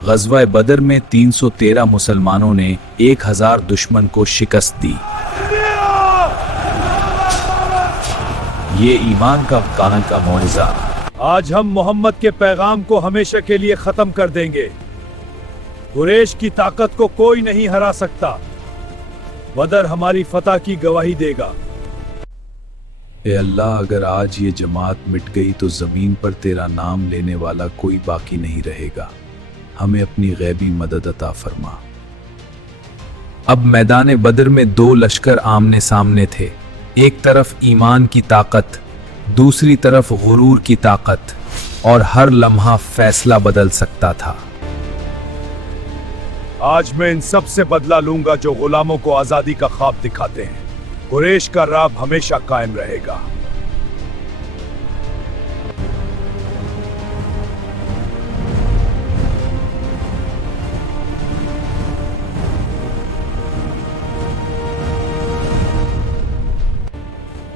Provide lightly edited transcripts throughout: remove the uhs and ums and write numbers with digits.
ग़ज़वा बदर में 313 मुसलमानों ने 1000 दुश्मन को शिकस्त दी। ये ईमान का कान का मौइज़ा। आज हम मोहम्मद के पैगाम को हमेशा के लिए खत्म कर देंगे। कुरैश की ताकत को कोई नहीं हरा सकता। बदर हमारी फतह की गवाही देगा। ए अल्लाह, अगर आज ये जमात मिट गई तो ज़मीन पर तेरा नाम लेने वाला कोई बाकी नहीं रहेगा। हमें अपनी गैबी मदद अता फरमा। अब मैदान बदर में दो लश्कर आमने सामने थे। एक तरफ ईमान की ताकत, दूसरी तरफ गुरूर की ताकत, और हर लम्हा फैसला बदल सकता था। आज मैं इन सब से बदला लूंगा जो गुलामों को आजादी का ख्वाब दिखाते हैं। कुरैश का राब हमेशा कायम रहेगा।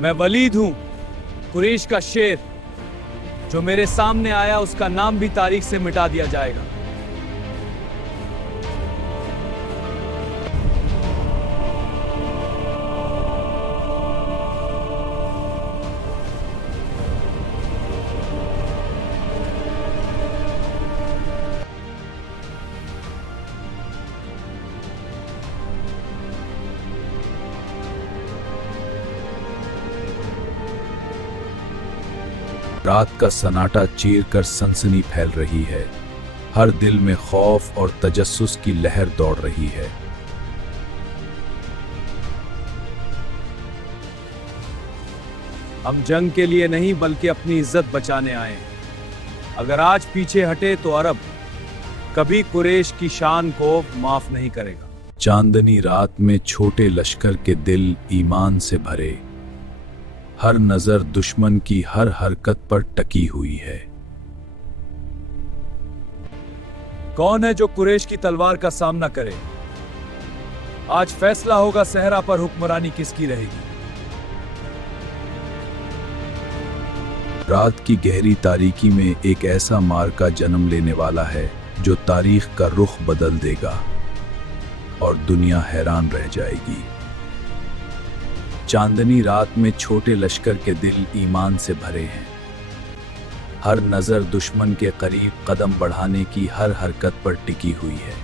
मैं वलीद हूं, कुरैश का शेर। जो मेरे सामने आया उसका नाम भी तारीख से मिटा दिया जाएगा। रात का सन्नाटा चीर कर सनसनी फैल रही है। हर दिल में खौफ और तजस्सुस की लहर दौड़ रही है। हम जंग के लिए नहीं बल्कि अपनी इज्जत बचाने आए हैं। अगर आज पीछे हटे तो अरब कभी कुरैश की शान को माफ नहीं करेगा। चांदनी रात में छोटे लश्कर के दिल ईमान से भरे। हर नजर दुश्मन की हर हरकत पर टकी हुई है। कौन है जो कुरैश की तलवार का सामना करे? आज फैसला होगा सहरा पर हुक्मरानी किसकी रहेगी। रात की गहरी तारीकी में एक ऐसा मार्का जन्म लेने वाला है जो तारीख का रुख बदल देगा और दुनिया हैरान रह जाएगी। चांदनी रात में छोटे लश्कर के दिल ईमान से भरे हैं। हर नजर दुश्मन के करीब कदम बढ़ाने की हर हरकत पर टिकी हुई है।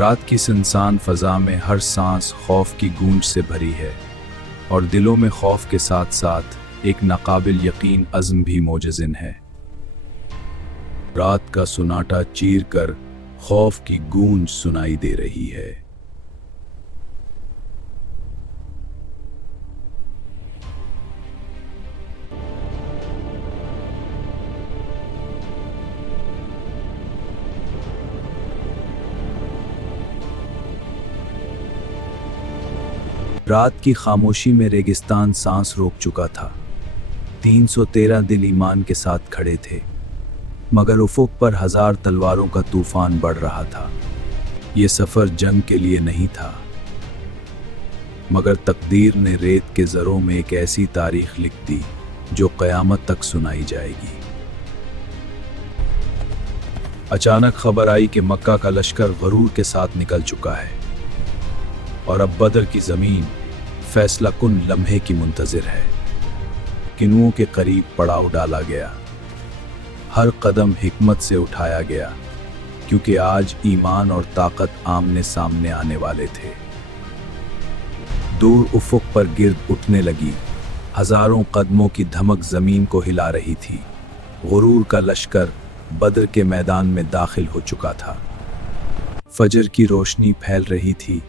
रात की सुनसान फजा में हर सांस खौफ की गूंज से भरी है और दिलों में खौफ के साथ साथ एक नाकाबिल यकीन अज़्म भी मौजज़िन है। रात का सुनाटा चीर कर खौफ की गूंज सुनाई दे रही है। रात की खामोशी में रेगिस्तान सांस रोक चुका था। 313 दिल ईमान के साथ खड़े थे, मगर उफुक पर 1000 तलवारों का तूफान बढ़ रहा था। ये सफर जंग के लिए नहीं था, मगर तकदीर ने रेत के जरों में एक ऐसी तारीख लिख दी जो क़यामत तक सुनाई जाएगी। अचानक खबर आई कि मक्का का लश्कर गरूर के साथ निकल चुका है और अब बदर की जमीन फैसला कुन लम्हे की मुंतजिर है। किनुओं के करीब पड़ाव डाला गया। हर कदम हिकमत से उठाया गया, क्योंकि आज ईमान और ताकत आमने सामने आने वाले थे। दूर उफुक पर गिर्द उठने लगी। हजारों कदमों की धमक जमीन को हिला रही थी। गुरूर का लश्कर बदर के मैदान में दाखिल हो चुका था। फजर की रोशनी फैल रही थी।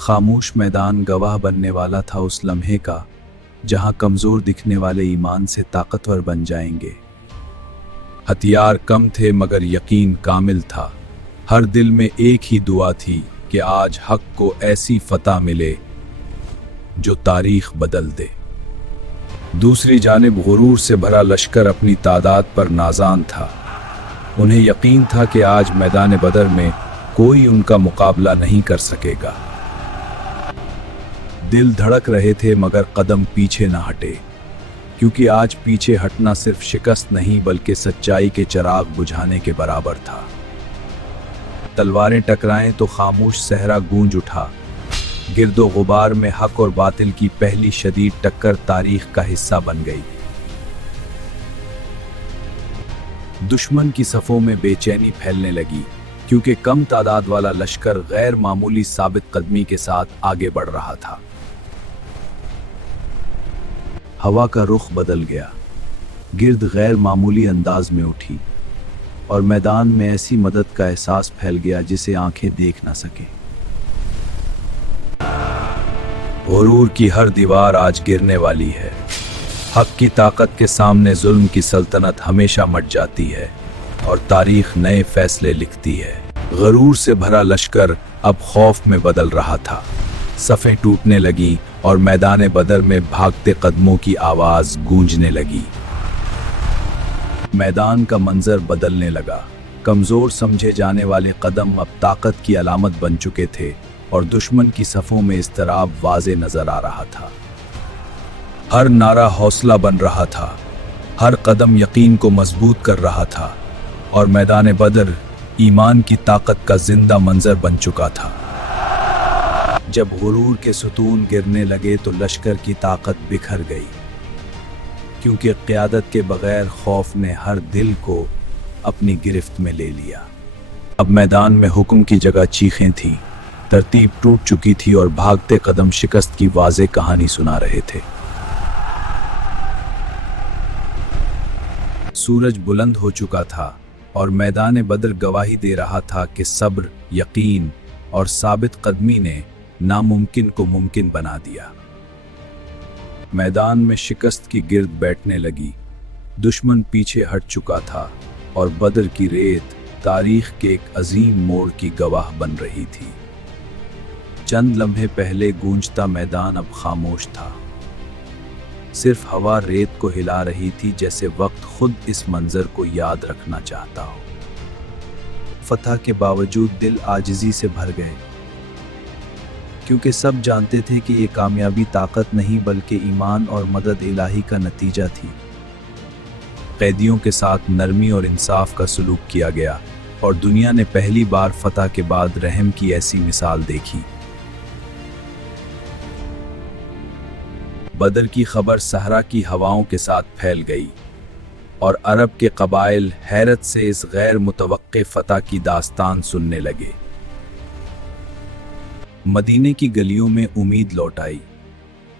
खामोश मैदान गवाह बनने वाला था उस लम्हे का जहां कमजोर दिखने वाले ईमान से ताकतवर बन जाएंगे। हथियार कम थे मगर यकीन कामिल था। हर दिल में एक ही दुआ थी कि आज हक को ऐसी फतह मिले जो तारीख बदल दे। दूसरी जानिब गुरूर से भरा लश्कर अपनी तादाद पर नाजान था। उन्हें यकीन था कि आज मैदान बदर में कोई उनका मुकाबला नहीं कर सकेगा। दिल धड़क रहे थे मगर कदम पीछे न हटे, क्योंकि आज पीछे हटना सिर्फ शिकस्त नहीं बल्कि सच्चाई के चिराग बुझाने के बराबर था। तलवारें टकराएं तो खामोश सहरा गूंज उठा। गिरदो गुबार में हक और बातिल की पहली शदीद टक्कर तारीख का हिस्सा बन गई। दुश्मन की सफों में बेचैनी फैलने लगी, क्योंकि कम तादाद वाला लश्कर गैर मामूली साबित कदमी के साथ आगे बढ़ रहा था। हवा का रुख बदल गया, गिर्द गैर मामूली अंदाज में उठी और मैदान में ऐसी मदद का एहसास फैल गया जिसे आंखें देख ना सके। गुरूर की हर दीवार आज गिरने वाली है। हक की ताकत के सामने जुल्म की सल्तनत हमेशा मट जाती है और तारीख नए फैसले लिखती है। गरूर से भरा लश्कर अब खौफ में बदल रहा था। सफ़ें टूटने लगी और मैदान बदर में भागते कदमों की आवाज गूंजने लगी। मैदान का मंजर बदलने लगा। कमजोर समझे जाने वाले कदम अब ताकत की अलामत बन चुके थे और दुश्मन की सफ़ों में इज़्तिराब वाज़े नजर आ रहा था। हर नारा हौसला बन रहा था, हर कदम यकीन को मजबूत कर रहा था और मैदान बदर ईमान की ताकत का जिंदा मंजर बन चुका था। जब गुरूर के सुतून गिरने लगे तो लश्कर की ताकत बिखर गई, क्योंकि क़यादत के बगैर खौफ ने हर दिल को अपनी गिरफ्त में ले लिया। अब मैदान में हुक्म की जगह चीखें थीं, तरतीब टूट चुकी थी और भागते कदम शिकस्त की वाज़े कहानी सुना रहे थे। सूरज बुलंद हो चुका था और मैदान बदर गवाही दे रहा था कि सब्र, यकीन और साबित कदमी ने नामुमकिन को मुमकिन बना दिया। मैदान में शिकस्त की गिर्द बैठने लगी। दुश्मन पीछे हट चुका था और बदर की रेत तारीख के एक अजीम मोड़ की गवाह बन रही थी। चंद लम्हे पहले गूंजता मैदान अब खामोश था। सिर्फ हवा रेत को हिला रही थी, जैसे वक्त खुद इस मंजर को याद रखना चाहता हो। फतह के बावजूद दिल आजिज़ी से भर गए, क्योंकि सब जानते थे कि ये कामयाबी ताकत नहीं बल्कि ईमान और मदद इलाही का नतीजा थी। कैदियों के साथ नरमी और इंसाफ का सलूक किया गया और दुनिया ने पहली बार फतह के बाद रहम की ऐसी मिसाल देखी। बदर की खबर सहरा की हवाओं के साथ फैल गई और अरब के कबाइल हैरत से इस गैर मुतवक्के फतह की दास्तान सुनने लगे। मदीने की गलियों में उम्मीद लौट आई,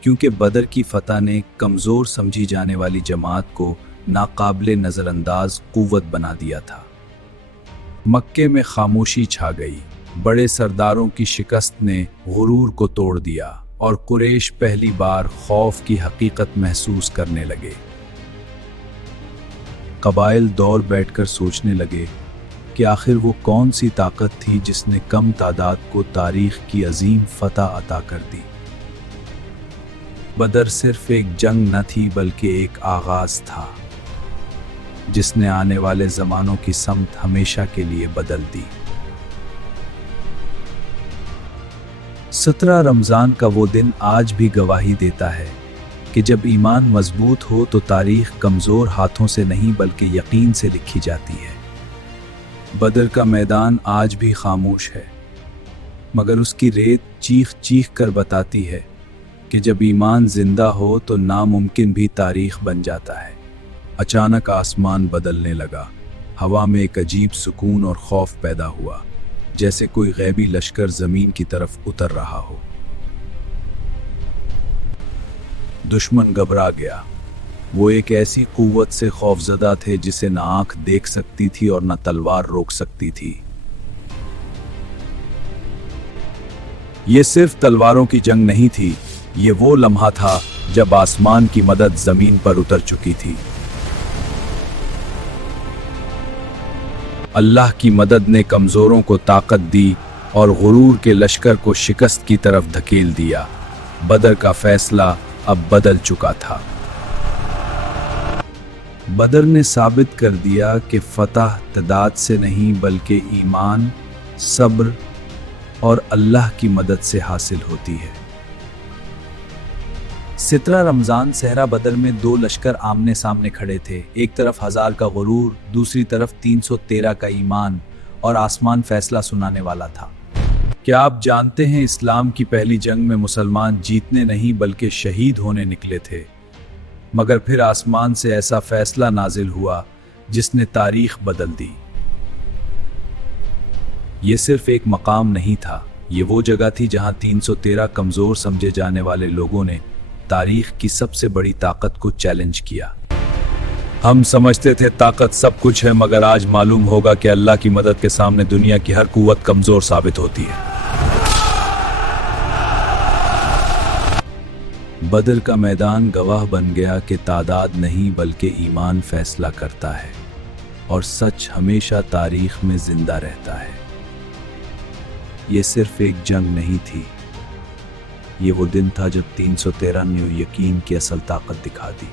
क्योंकि बदर की फतह ने कमज़ोर समझी जाने वाली जमात को नाकाबिले नज़रअंदाज कुव्वत बना दिया था। मक्के में खामोशी छा गई। बड़े सरदारों की शिकस्त ने गुरूर को तोड़ दिया और कुरैश पहली बार खौफ की हकीकत महसूस करने लगे। कबाइल दौर बैठकर सोचने लगे कि आखिर वो कौन सी ताकत थी जिसने कम तादाद को तारीख की अजीम फतह अता कर दी। बदर सिर्फ एक जंग न थी बल्कि एक आगाज था, जिसने आने वाले ज़मानों की समत हमेशा के लिए बदल दी। 17 रमज़ान का वो दिन आज भी गवाही देता है कि जब ईमान मजबूत हो तो तारीख कमज़ोर हाथों से नहीं बल्कि यकीन से लिखी जाती है। बदर का मैदान आज भी खामोश है, मगर उसकी रेत चीख चीख कर बताती है कि जब ईमान जिंदा हो तो नामुमकिन भी तारीख बन जाता है। अचानक आसमान बदलने लगा। हवा में एक अजीब सुकून और खौफ पैदा हुआ, जैसे कोई गैबी लश्कर जमीन की तरफ उतर रहा हो। दुश्मन घबरा गया। वो एक ऐसी कुव्वत से खौफजदा थे जिसे न आंख देख सकती थी और न तलवार रोक सकती थी। ये सिर्फ तलवारों की जंग नहीं थी, ये वो लम्हा था जब आसमान की मदद जमीन पर उतर चुकी थी। अल्लाह की मदद ने कमजोरों को ताकत दी और गुरूर के लश्कर को शिकस्त की तरफ धकेल दिया। बदर का फैसला अब बदल चुका था। बदर ने साबित कर दिया कि फतह तदाद से नहीं बल्कि ईमान, सब्र और अल्लाह की मदद से हासिल होती है। 17 रमज़ान सहरा बदर में दो लश्कर आमने सामने खड़े थे। एक तरफ 1000 का गुरूर, दूसरी तरफ 313 का ईमान और आसमान फैसला सुनाने वाला था। क्या आप जानते हैं इस्लाम की पहली जंग में मुसलमान जीतने नहीं बल्कि शहीद होने निकले थे, मगर फिर आसमान से ऐसा फैसला नाजिल हुआ जिसने तारीख बदल दी। ये सिर्फ एक मकाम नहीं था, ये वो जगह थी जहां 313 कमजोर समझे जाने वाले लोगों ने तारीख की सबसे बड़ी ताकत को चैलेंज किया। हम समझते थे ताकत सब कुछ है, मगर आज मालूम होगा कि अल्लाह की मदद के सामने दुनिया की हर कुव्वत कमजोर साबित होती है। बदर का मैदान गवाह बन गया कि तादाद नहीं बल्कि ईमान फैसला करता है, और सच हमेशा तारीख में जिंदा रहता है। ये सिर्फ एक जंग नहीं थी, ये वो दिन था जब 313 ने यकीन की असल ताकत दिखा दी।